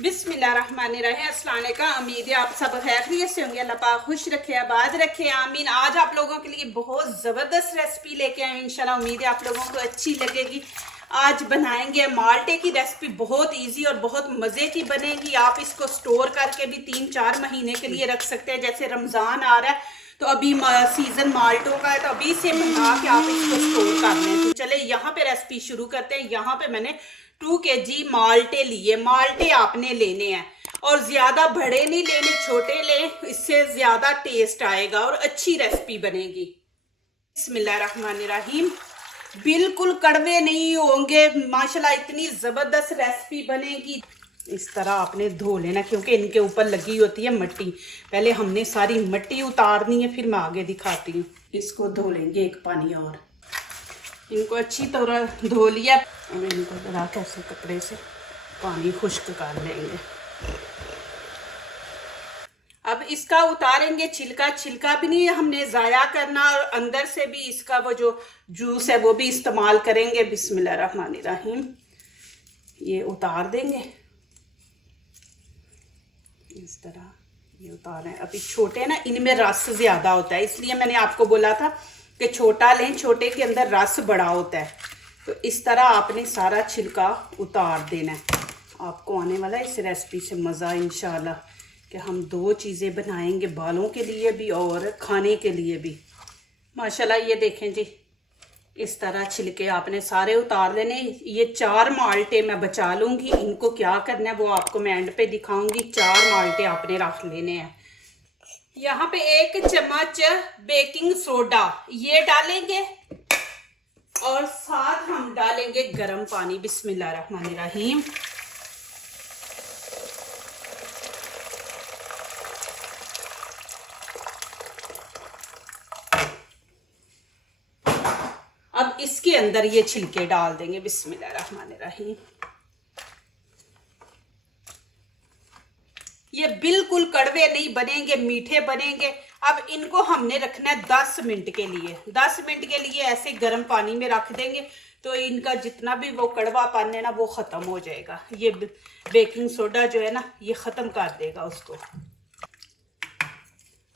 बिस्मिल्लाहिर्रहमानिर्रहीम। अस्सलाम वालेकुम। उम्मीद है आप सब खैरियत से होंगे। अल्लाह पाक खुश रखे, आबाद रखे, आमीन। आज आप लोगों के लिए बहुत ज़बरदस्त रेसिपी लेके आए इंशाल्लाह। उम्मीद है आप लोगों को अच्छी लगेगी। आज बनाएंगे माल्टे की रेसिपी, बहुत इजी और बहुत मज़े की बनेगी। आप इसको स्टोर करके भी 3-4 महीने के लिए रख सकते हैं। जैसे रमज़ान आ रहा है तो अभी सीज़न माल्टों का है, तो अभी से बना के आप इसको स्टोर कर लें। तो चले यहाँ पे रेसिपी शुरू करते हैं। यहाँ पे मैंने 2 kg माल्टे लिए। माल्टे आपने लेने हैं और ज़्यादा बड़े नहीं लेने, छोटे लें, इससे ज़्यादा टेस्ट आएगा और अच्छी रेसिपी बनेगी। बिस्मिल्लाहिर्रहमानिर्रहीम। बिल्कुल कड़वे नहीं होंगे माशाल्लाह, इतनी ज़बरदस्त रेसिपी बनेगी। इस तरह आपने धो लेना क्योंकि इनके ऊपर लगी होती है मिट्टी। पहले हमने सारी मिट्टी उतारनी है, फिर मैं आगे दिखाती हूँ। इसको धो लेंगे एक पानी और। इनको अच्छी तरह धो लिया और इनको जरा कैसे कपड़े से पानी खुश्क कर लेंगे। अब इसका उतारेंगे छिलका। छिलका भी नहीं हमने ज़ाया करना और अंदर से भी इसका वो जो जूस है वो भी इस्तेमाल करेंगे। बिस्मिल्लाहिर्रहमानिर्रहीम। ये उतार देंगे इस तरह। ये उतारें। अभी छोटे ना, इनमें रस ज़्यादा होता है, इसलिए मैंने आपको बोला था कि छोटा लें, छोटे के अंदर रस बड़ा होता है। तो इस तरह आपने सारा छिलका उतार देना है। आपको आने वाला है इस रेसिपी से मज़ा इंशाल्लाह, कि हम 2 चीज़ें बनाएंगे, बालों के लिए भी और खाने के लिए भी। माशाल्लाह ये देखें जी, इस तरह छिलके आपने सारे उतार लेने। ये 4 माल्टे मैं बचा लूँगी। इनको क्या करना है वो आपको मैं एंड पे दिखाऊंगी। 4 माल्टे आपने रख लेने हैं। यहाँ पे 1 चम्मच बेकिंग सोडा ये डालेंगे और साथ हम डालेंगे गर्म पानी। बिस्मिल्लाहिर्रहमानिर्रहीम। अब इसके अंदर ये छिलके डाल देंगे। बिस्मिल्लाहिर्रहमानिर्रहीम। ये बिल्कुल कड़वे नहीं बनेंगे, मीठे बनेंगे। अब इनको हमने रखना है 10 मिनट के लिए। 10 मिनट के लिए ऐसे गर्म पानी में रख देंगे तो इनका जितना भी वो कड़वापन है ना वो ख़त्म हो जाएगा। ये बेकिंग सोडा जो है ना ये ख़त्म कर देगा उसको।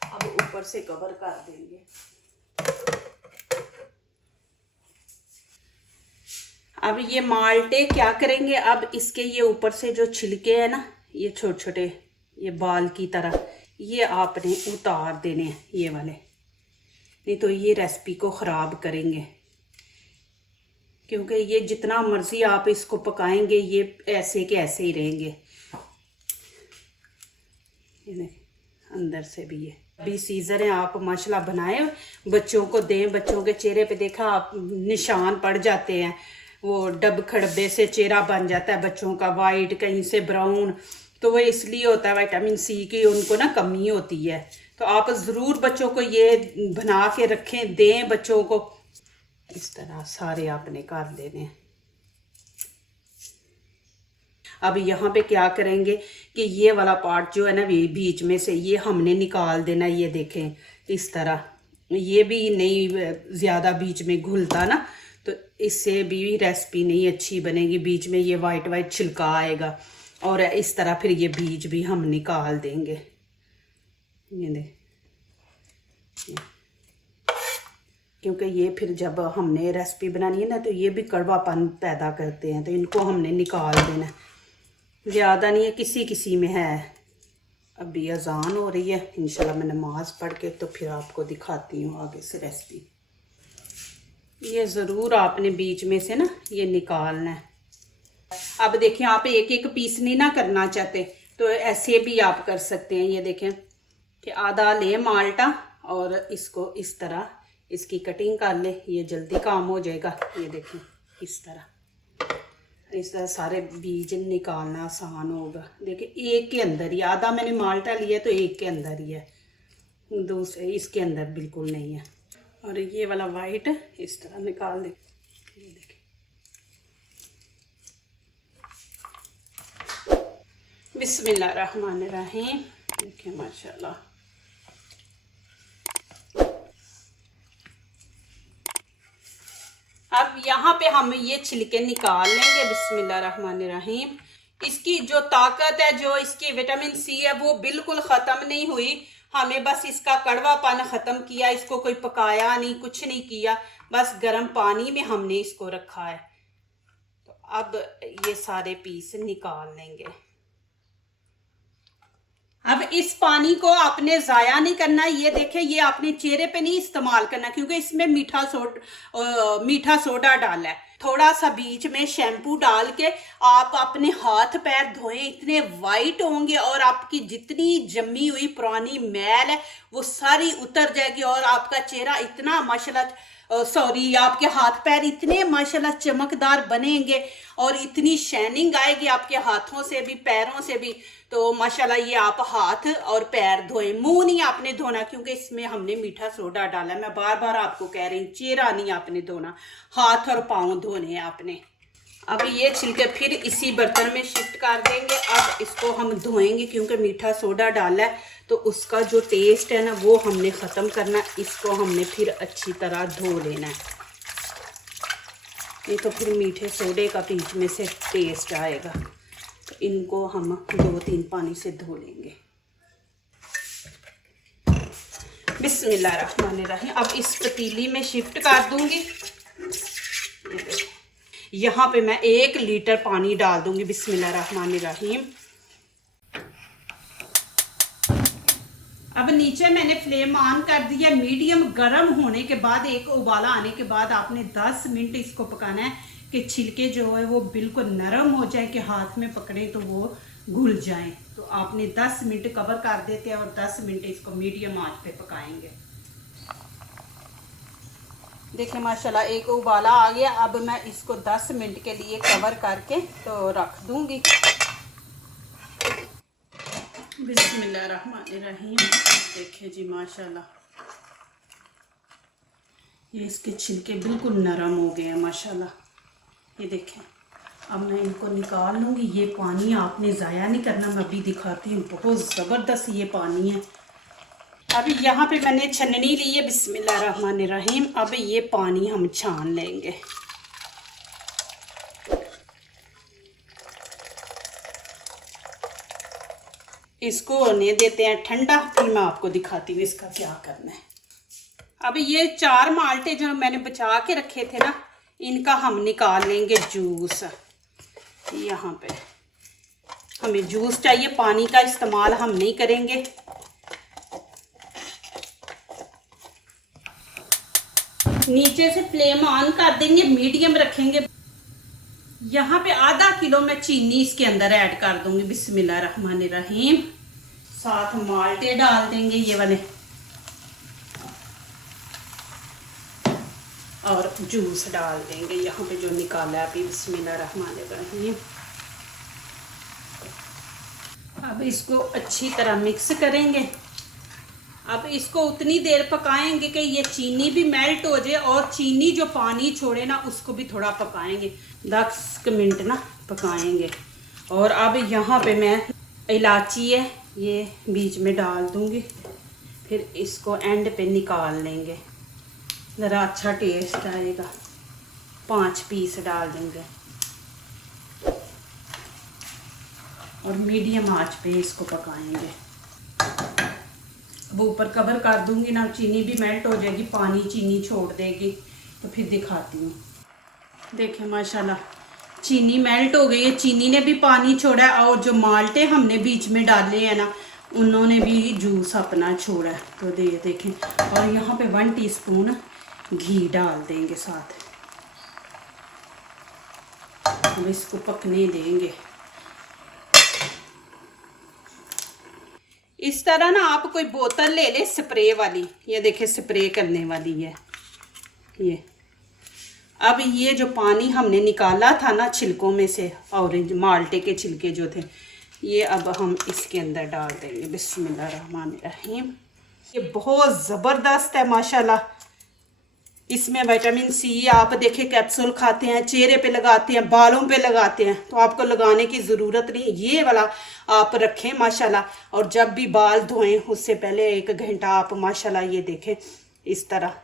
अब ऊपर से कवर कर देंगे। अब ये माल्टे क्या करेंगे, अब इसके ये ऊपर से जो छिलके हैं ना, ये छोटे छोटे ये बाल की तरह, ये आपने उतार देने हैं ये वाले, नहीं तो ये रेसिपी को ख़राब करेंगे। क्योंकि ये जितना मर्ज़ी आप इसको पकाएंगे ये ऐसे के ऐसे ही रहेंगे। ये अंदर से भी ये अभी सीज़न है, आप माशाल्लाह बनाए, बच्चों को दें। बच्चों के चेहरे पे देखा आप निशान पड़ जाते हैं, वो डब खड़बे से चेहरा बन जाता है बच्चों का, वाइट कहीं से ब्राउन। तो वो इसलिए होता है विटामिन सी की उनको ना कमी होती है। तो आप ज़रूर बच्चों को ये बना के रखें, दें बच्चों को। इस तरह सारे आपने कर देने हैं। अब यहाँ पे क्या करेंगे कि ये वाला पार्ट जो है ना बीच में से ये हमने निकाल देना। ये देखें इस तरह, ये भी नहीं ज़्यादा बीच में घुलता ना, तो इससे भी रेसिपी नहीं अच्छी बनेगी। बीच में ये वाइट वाइट छिलका आएगा और इस तरह फिर ये बीज भी हम निकाल देंगे। ये देख, क्योंकि ये फिर जब हमने रेसिपी बनानी है ना तो ये भी कड़वापन पैदा करते हैं, तो इनको हमने निकाल देना। ज़्यादा नहीं है, किसी किसी में है। अभी अजान हो रही है, इंशाल्लाह मैं नमाज़ पढ़ के तो फिर आपको दिखाती हूँ आगे से रेसिपी। ये ज़रूर आपने बीच में से ना ये निकालना है। अब देखें, आप एक एक पीस नहीं ना करना चाहते तो ऐसे भी आप कर सकते हैं। ये देखें कि आधा ले माल्टा और इसको इस तरह इसकी कटिंग कर ले, ये जल्दी काम हो जाएगा। ये देखें इस तरह सारे बीज निकालना आसान होगा। देखिए एक के अंदर ही, आधा मैंने माल्टा लिया तो एक के अंदर ही है, दूसरे इसके अंदर बिल्कुल नहीं है। और ये वाला वाइट इस तरह निकाल दे। ये देखिए बिस्मिल्लाहिर्रहमानिर्रहीम। देखिए माशाल्लाह। अब यहाँ पे हम ये छिलके निकाल लेंगे। बिस्मिल्लाहिर्रहमानिर्रहीम। इसकी जो ताकत है, जो इसकी विटामिन सी है, वो बिल्कुल ख़त्म नहीं हुई। हमें बस इसका कड़वापन ख़त्म किया, इसको कोई पकाया नहीं, कुछ नहीं किया, बस गर्म पानी में हमने इसको रखा है। तो अब ये सारे पीस निकाल लेंगे। अब इस पानी को आपने ज़ाया नहीं करना। ये देखें, ये आपने चेहरे पे नहीं इस्तेमाल करना, क्योंकि इसमें मीठा सोडा डाला है। थोड़ा सा बीच में शैम्पू डाल के आप अपने हाथ पैर धोएं, इतने वाइट होंगे और आपकी जितनी जमी हुई पुरानी मैल है वो सारी उतर जाएगी और आपका चेहरा इतना माशाल्लाह, आपके हाथ पैर इतने माशाल्लाह चमकदार बनेंगे और इतनी शाइनिंग आएगी आपके हाथों से भी, पैरों से भी। तो माशाल्लाह ये आप हाथ और पैर धोएं, मुंह नहीं आपने धोना, क्योंकि इसमें हमने मीठा सोडा डाला है। मैं बार बार आपको कह रही हूँ, चेहरा नहीं आपने धोना, हाथ और पाँव धोने हैं आपने। अब ये छिलके फिर इसी बर्तन में शिफ्ट कर देंगे। अब इसको हम धोएंगे, क्योंकि मीठा सोडा डाला है तो उसका जो टेस्ट है ना वो हमने ख़त्म करना। इसको हमने फिर अच्छी तरह धो लेना है, नहीं तो फिर मीठे सोडे का बीच में से टेस्ट आएगा। तो इनको हम 2-3 पानी से धो लेंगे। बिस्मिल्लाहिर्रहमानिर्रहीम। अब इस पतीली में शिफ्ट कर दूंगी। यहाँ पे मैं 1 लीटर पानी डाल दूंगी। बिस्मिल्लाहिर्रहमानिर्रहीम। अब नीचे मैंने फ्लेम ऑन कर दिया। मीडियम गर्म होने के बाद, एक उबाला आने के बाद आपने 10 मिनट इसको पकाना है कि छिलके जो है वो बिल्कुल नरम हो जाए, कि हाथ में पकड़े तो वो घुल जाएं। तो आपने 10 मिनट कवर कर देते हैं और 10 मिनट इसको मीडियम आंच पे पकाएंगे। देखिए माशाल्लाह एक उबाला आ गया। अब मैं इसको 10 मिनट के लिए कवर करके तो रख दूंगी। बिस्मिल्लाहिर्रहमानिर्रहीम। देखिए जी माशाल्लाह ये इसके छिलके बिल्कुल नरम हो गए हैं माशाल्लाह। ये देखें, अब मैं इनको निकाल लूँगी। ये पानी आपने ज़ाया नहीं करना, मैं अभी दिखाती हूँ। बहुत ज़बरदस्त ये पानी है। अब यहाँ पे मैंने छन्नी ली है। बिस्मिल्लाहिर्रहमानिर्रहीम। अब ये पानी हम छान लेंगे। इसको होने देते हैं ठंडा, फिर मैं आपको दिखाती हूँ इसका क्या करना है। अब ये 4 माल्टे जो मैंने बचा के रखे थे ना, इनका हम निकाल लेंगे जूस। यहाँ पे हमें जूस चाहिए, पानी का इस्तेमाल हम नहीं करेंगे। नीचे से फ्लेम ऑन कर देंगे, मीडियम रखेंगे। यहाँ पे आधा किलो मैं चीनी इसके अंदर ऐड कर दूंगी। बिस्मिल्लाहिर्रहमानिर्रहीम। साथ माल्टे डाल देंगे ये वाले और जूस डाल देंगे यहाँ पे जो निकाला है अभी। बिस्मिल्लाहिर्रहमानिर्रहीम। अब इसको अच्छी तरह मिक्स करेंगे। अब इसको उतनी देर पकाएंगे कि ये चीनी भी मेल्ट हो जाए और चीनी जो पानी छोड़े ना उसको भी थोड़ा पकाएंगे। 10 मिनट ना पकाएंगे। और अब यहाँ पे मैं इलायची है ये बीच में डाल दूँगी, फिर इसको एंड पे निकाल लेंगे, ज़रा अच्छा टेस्ट आएगा। 5 पीस डाल देंगे और मीडियम आंच पे इसको पकाएंगे। अब ऊपर कवर कर दूंगी ना, चीनी भी मेल्ट हो जाएगी, पानी चीनी छोड़ देगी। तो फिर दिखाती हूँ। देखिए माशाल्लाह चीनी मेल्ट हो गई है, चीनी ने भी पानी छोड़ा है और जो माल्टे हमने बीच में डाले हैं ना उन्होंने भी जूस अपना छोड़ा है। तो देखें, और यहाँ पे 1 टीस्पून घी डाल देंगे साथ। अब इसको पकने देंगे। इस तरह ना आप कोई बोतल ले ले स्प्रे वाली, ये देखिए स्प्रे करने वाली है ये। अब ये जो पानी हमने निकाला था ना छिलकों में से, ऑरेंज माल्टे के छिलके जो थे, ये अब हम इसके अंदर डाल देंगे। बिस्मिल्लाहिर्रहमानिर्रहीम। ये बहुत ज़बरदस्त है माशाल्लाह। इसमें विटामिन सी, आप देखिए कैप्सूल खाते हैं, चेहरे पे लगाते हैं, बालों पे लगाते हैं, तो आपको लगाने की ज़रूरत नहीं। ये वाला आप रखें माशाल्लाह। और जब भी बाल धोएं उससे पहले 1 घंटा आप माशाल्लाह ये देखें इस तरह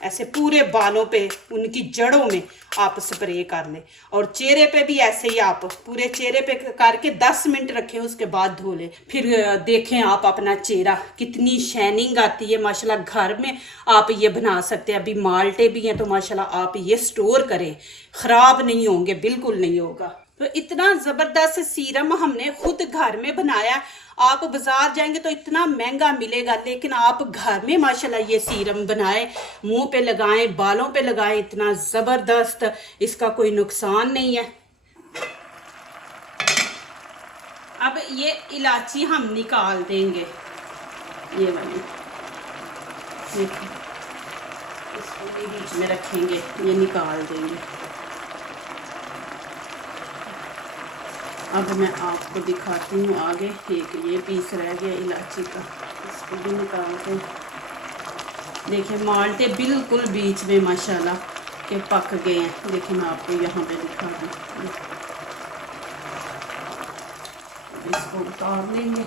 ऐसे पूरे बालों पे, उनकी जड़ों में आप स्प्रे कर लें। और चेहरे पे भी ऐसे ही आप पूरे चेहरे पे करके 10 मिनट रखें, उसके बाद धो लें। फिर देखें आप अपना चेहरा कितनी शाइनिंग आती है माशाल्लाह। घर में आप ये बना सकते हैं। अभी माल्टे भी हैं तो माशाल्लाह आप ये स्टोर करें, ख़राब नहीं होंगे, बिल्कुल नहीं होगा। तो इतना ज़बरदस्त सीरम हमने खुद घर में बनाया। आप बाज़ार जाएंगे तो इतना महंगा मिलेगा, लेकिन आप घर में माशाल्लाह ये सीरम बनाएं, मुंह पे लगाएं, बालों पे लगाएं, इतना ज़बरदस्त, इसका कोई नुकसान नहीं है। अब ये इलायची हम निकाल देंगे, ये वाली देखिए, इसको भी बीच में रखेंगे, ये निकाल देंगे। अब मैं आपको दिखाती हूँ आगे। एक ये पीस रह गया इलायची का, इसको भी निकालते हैं। देखिए माल्टे बिल्कुल बीच में माशाल्लाह के पक गए हैं। देखिए मैं आपको यहाँ पे दिखा दूँ, इसको उतार लेंगे।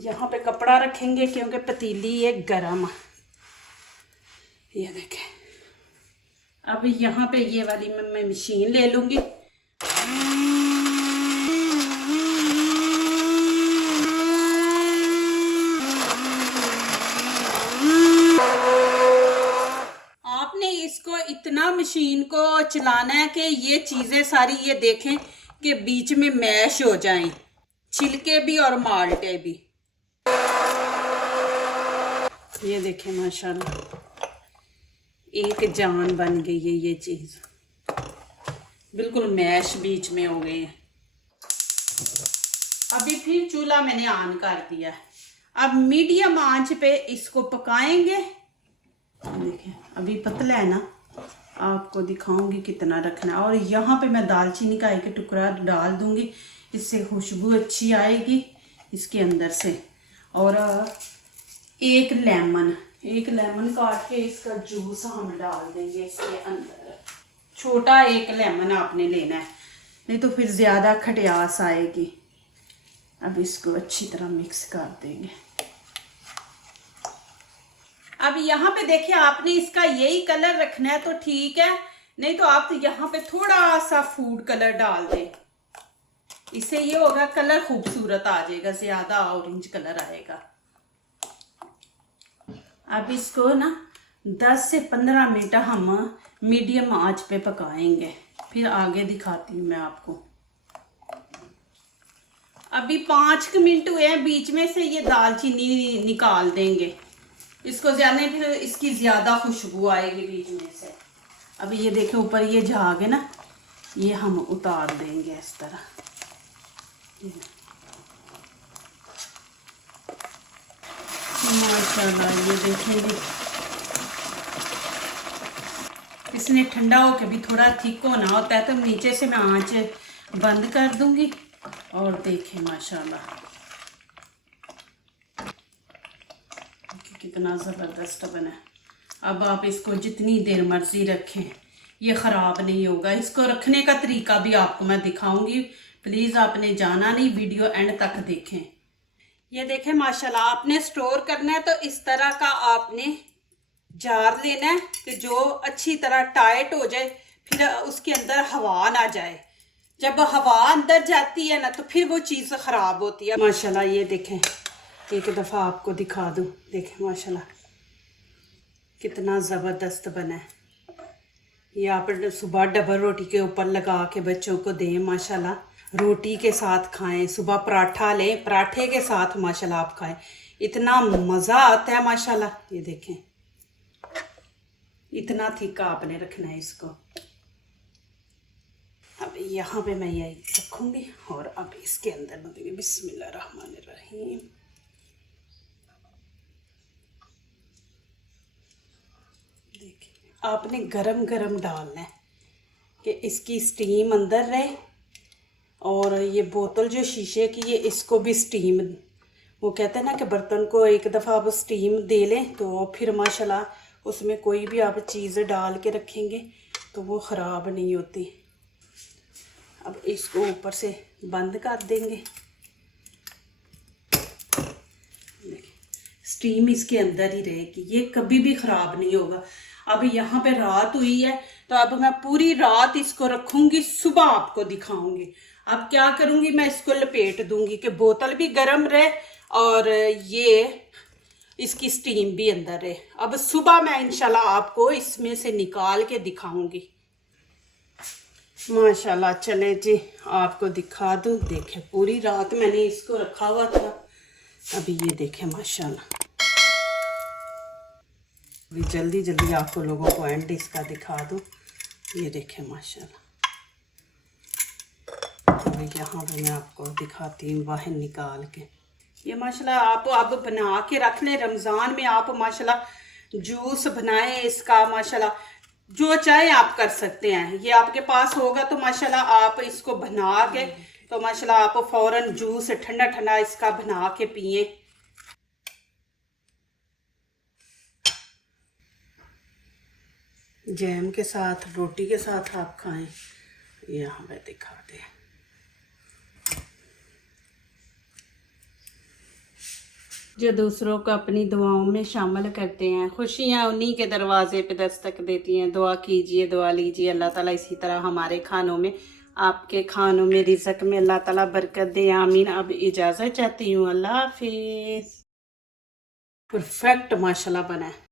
यहाँ पे कपड़ा रखेंगे क्योंकि पतीली है गरम। ये देखें, अब यहाँ पे ये वाली मैं मशीन ले लूँगी। इसको इतना मशीन को चलाना है कि ये चीज़ें सारी ये देखें कि बीच में मैश हो जाएं, छिलके भी और माल्टे भी। ये देखें माशाल्लाह एक जान बन गई है ये चीज़, बिल्कुल मैश बीच में हो गए हैं। अभी फिर चूल्हा मैंने ऑन कर दिया है। अब मीडियम आंच पे इसको पकाएंगे। देखिए अभी पतला है ना, आपको दिखाऊंगी कितना रखना है। और यहाँ पे मैं दालचीनी का एक टुकड़ा डाल दूंगी, इससे खुशबू अच्छी आएगी इसके अंदर से। और एक लेमन काट के इसका जूस हम डाल देंगे इसके अंदर। छोटा एक लेमन आपने लेना है, नहीं तो फिर ज़्यादा खटास आएगी। अब इसको अच्छी तरह मिक्स कर देंगे। अब यहाँ पे देखिए आपने इसका यही कलर रखना है तो ठीक है, नहीं तो आप यहाँ पे थोड़ा सा फूड कलर डाल दें, इससे ये होगा कलर खूबसूरत आ जाएगा, ज्यादा ऑरेंज कलर आएगा। अब इसको ना 10 से 15 मिनट हम मीडियम आंच पे पकाएंगे, फिर आगे दिखाती हूँ मैं आपको। अभी 5 मिनट हुए हैं, बीच में से ये दालचीनी निकाल देंगे, इसको ज्यादा फिर इसकी ज़्यादा खुशबू आएगी बीच में से। अभी ये देखें ऊपर ये झाग है ना, ये हम उतार देंगे इस तरह। माशाल्लाह ये देखेंगे, इसने ठंडा होकर भी थोड़ा थिक होना होता है, तो नीचे से मैं आंच बंद कर दूंगी। और देखें माशाल्लाह कितना ज़बरदस्त बना है। अब आप इसको जितनी देर मर्जी रखें, ये ख़राब नहीं होगा। इसको रखने का तरीका भी आपको मैं दिखाऊंगी, प्लीज़ आपने जाना नहीं, वीडियो एंड तक देखें। ये देखें माशाल्लाह, आपने स्टोर करना है तो इस तरह का आपने जार लेना है कि जो अच्छी तरह टाइट हो जाए, फिर उसके अंदर हवा ना जाए। जब हवा अंदर जाती है ना तो फिर वो चीज़ ख़राब होती है। माशाल्लाह ये देखें, एक दफ़ा आपको दिखा दूँ, देखें माशाल्लाह कितना ज़बरदस्त बना है। ये आप सुबह डबल रोटी के ऊपर लगा के बच्चों को दें, माशाल्लाह रोटी के साथ खाएं, सुबह पराठा लें, पराठे के साथ माशाल्लाह आप खाएं, इतना मज़ा आता है माशाल्लाह। ये देखें इतना थिका आपने रखना है इसको। अब यहाँ पे मैं यही रखूँगी और अब इसके अंदर डालेंगे बिस्मिल्लाहिर्रहमानिर्रहीम। देखिए आपने गरम गरम डालना है कि इसकी स्टीम अंदर रहे, और ये बोतल जो शीशे की है इसको भी स्टीम, वो कहते हैं ना कि बर्तन को एक दफ़ा आप स्टीम दे लें तो फिर माशाल्लाह उसमें कोई भी आप चीज़ डाल के रखेंगे तो वो ख़राब नहीं होती। अब इसको ऊपर से बंद कर देंगे। देखिए स्टीम इसके अंदर ही रहेगी, ये कभी भी ख़राब नहीं होगा। अब यहाँ पे रात हुई है तो अब मैं पूरी रात इसको रखूंगी, सुबह आपको दिखाऊंगी। अब क्या करूंगी, मैं इसको लपेट दूंगी कि बोतल भी गर्म रहे और ये इसकी स्टीम भी अंदर रहे। अब सुबह मैं इंशाल्लाह आपको इसमें से निकाल के दिखाऊंगी। माशाल्लाह, चले जी आपको दिखा दूँ। देखें पूरी रात मैंने इसको रखा हुआ था, अभी ये देखें माशाल्लाह। अभी जल्दी जल्दी आपको लोगों को एंड इसका दिखा दूँ। ये देखें माशाल्लाह। अभी यहाँ पे मैं आपको दिखाती हूँ बाहर निकाल के। ये माशाल्लाह आप अब बना के रख लें। रमज़ान में आप माशाल्लाह जूस बनाएं इसका, माशाल्लाह जो चाहे आप कर सकते हैं। ये आपके पास होगा तो माशाल्लाह आप इसको बना के तो माशाल्लाह आप फ़ौरन जूस ठंडा ठंडा इसका बना के पिए। जैम के साथ, रोटी के साथ आप खाएं। यहाँ पे दिखा दें। जो दूसरों को अपनी दुआओं में शामिल करते हैं, खुशियाँ उन्हीं के दरवाजे पे दस्तक देती हैं। दुआ कीजिए, दुआ लीजिए, अल्लाह ताला इसी तरह हमारे खानों में, आपके खानों में, रिज़्क़ में अल्लाह ताला बरकत दे, आमीन। अब इजाज़त चाहती हूँ, अल्लाह हाफिज़। परफेक्ट माशाल्लाह बना है।